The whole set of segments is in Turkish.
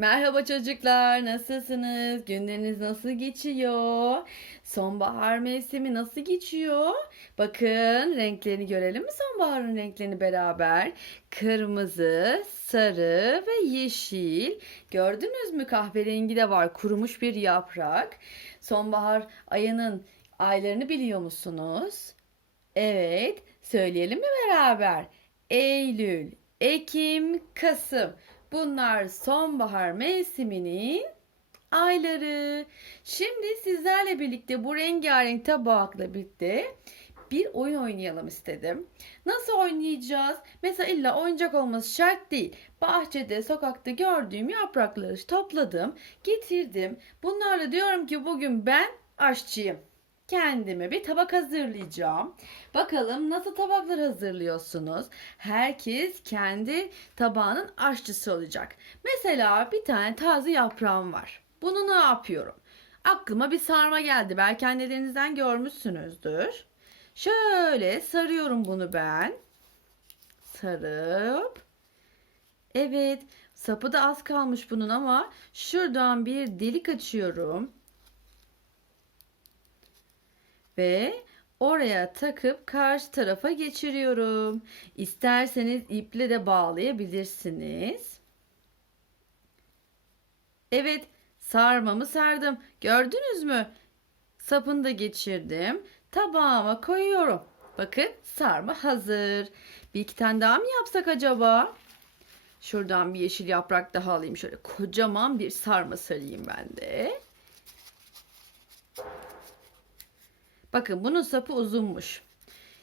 Merhaba çocuklar, nasılsınız? Günleriniz nasıl geçiyor? Sonbahar mevsimi nasıl geçiyor? Bakın renklerini görelim mi sonbaharın renklerini beraber? Kırmızı, sarı ve yeşil. Gördünüz mü kahverengi de var, kurumuş bir yaprak. Sonbahar ayının aylarını biliyor musunuz? Evet, söyleyelim mi beraber? Eylül, Ekim, Kasım. Bunlar sonbahar mevsiminin ayları. Şimdi sizlerle birlikte bu rengarenk tabakla birlikte bir oyun oynayalım istedim. Nasıl oynayacağız? Mesela illa oyuncak olması şart değil. Bahçede, sokakta gördüğüm yaprakları topladım, getirdim. Bunlarla diyorum ki bugün ben aşçıyım. Kendime bir tabak hazırlayacağım. Bakalım nasıl tabaklar hazırlıyorsunuz? Herkes kendi tabağının aşçısı olacak. Mesela bir tane taze yaprağım var. Bunu ne yapıyorum? Aklıma bir sarma geldi. Belki annelerinizden görmüşsünüzdür. Şöyle sarıyorum bunu ben. Sarıp. Evet, sapı da az kalmış bunun ama şuradan bir delik açıyorum. Ve oraya takıp karşı tarafa geçiriyorum. İsterseniz iple de bağlayabilirsiniz. Evet, sarmamı sardım. Gördünüz mü? Sapını da geçirdim. Tabağıma koyuyorum. Bakın sarma hazır. Bir iki tane daha mı yapsak acaba? Şuradan bir yeşil yaprak daha alayım. Şöyle kocaman bir sarma sarayım ben de. Bakın bunun sapı uzunmuş.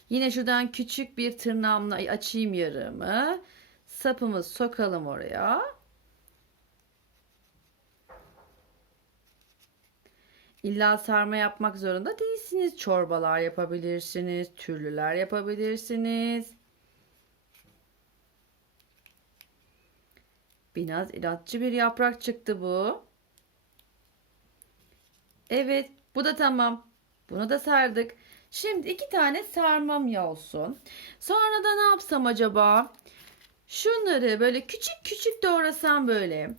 Yine şuradan küçük bir tırnağımla açayım yarımı. Sapımızı sokalım oraya. İlla sarma yapmak zorunda değilsiniz. Çorbalar yapabilirsiniz, türlüler yapabilirsiniz. Biraz inatçı bir yaprak çıktı bu. Evet, bu da tamam. Bunu da sardık. Şimdi iki tane sarmam ya olsun. Sonra da ne yapsam acaba? Şunları böyle küçük küçük doğrasam böyle.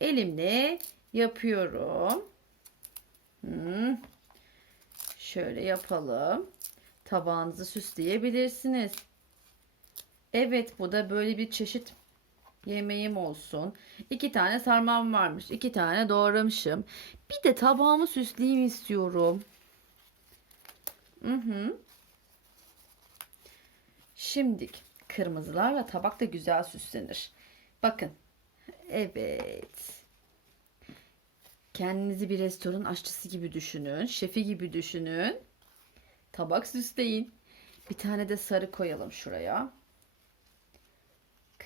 Elimle yapıyorum. Hmm. Şöyle yapalım. Tabağınızı süsleyebilirsiniz. Evet bu da böyle bir çeşit yemeğim olsun. İki tane sarmam varmış. iki tane doğramışım. Bir de tabağımı süsleyeyim istiyorum. Hı hı. Şimdi kırmızılarla tabak da güzel süslenir. Bakın. Evet. Kendinizi bir restoran aşçısı gibi düşünün. Şefi gibi düşünün. Tabak süsleyin. Bir tane de sarı koyalım şuraya.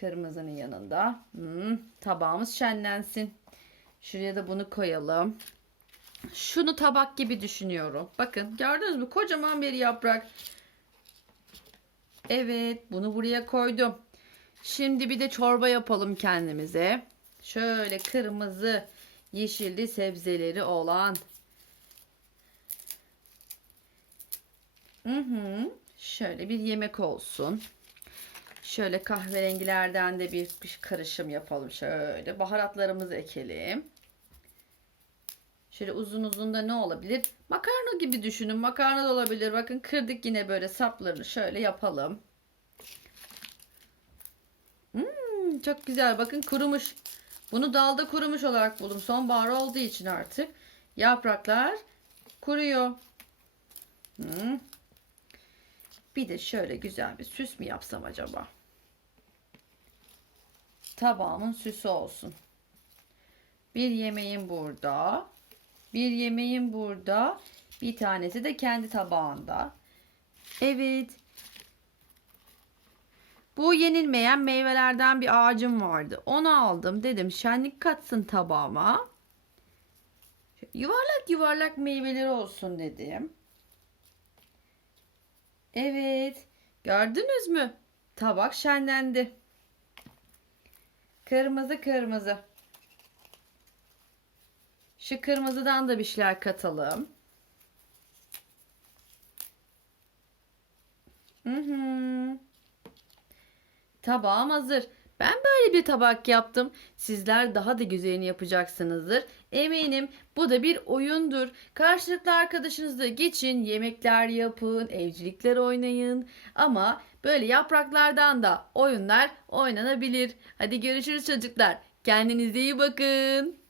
Kırmızının yanında. Hmm, tabağımız şenlensin. Şuraya da bunu koyalım. Şunu tabak gibi düşünüyorum. Bakın gördünüz mü? Kocaman bir yaprak. Evet bunu buraya koydum. Şimdi bir de çorba yapalım kendimize. Şöyle kırmızı yeşilli sebzeleri olan. Hı hı. Şöyle bir yemek olsun. Şöyle kahverengilerden de bir, bir karışım yapalım. Şöyle baharatlarımızı ekelim. Şöyle uzun uzun da ne olabilir? Makarna gibi düşünün. Makarna da olabilir. Bakın kırdık yine böyle saplarını şöyle yapalım. Hmm, çok güzel. Bakın kurumuş. Bunu dalda kurumuş olarak buldum. Sonbahar olduğu için artık yapraklar kuruyor. Hmm. Bir de şöyle güzel bir süs mü yapsam acaba? Tabağımın süsü olsun. Bir yemeğim burada. Bir yemeğim burada. Bir tanesi de kendi tabağında. Evet. Bu yenilmeyen meyvelerden bir ağacım vardı. Onu aldım. Dedim şenlik katsın tabağıma. Yuvarlak yuvarlak meyveleri olsun dedim. Evet. Gördünüz mü? Tabak şenlendi. Kırmızı kırmızı. Şu kırmızıdan da bir şeyler katalım. Hı hı. Tabağım hazır. Ben böyle bir tabak yaptım. Sizler daha da güzelini yapacaksınızdır. Eminim bu da bir oyundur. Karşılıklı arkadaşınızla geçin, yemekler yapın, evcilikler oynayın. Ama böyle yapraklardan da oyunlar oynanabilir. Hadi görüşürüz çocuklar. Kendinize iyi bakın.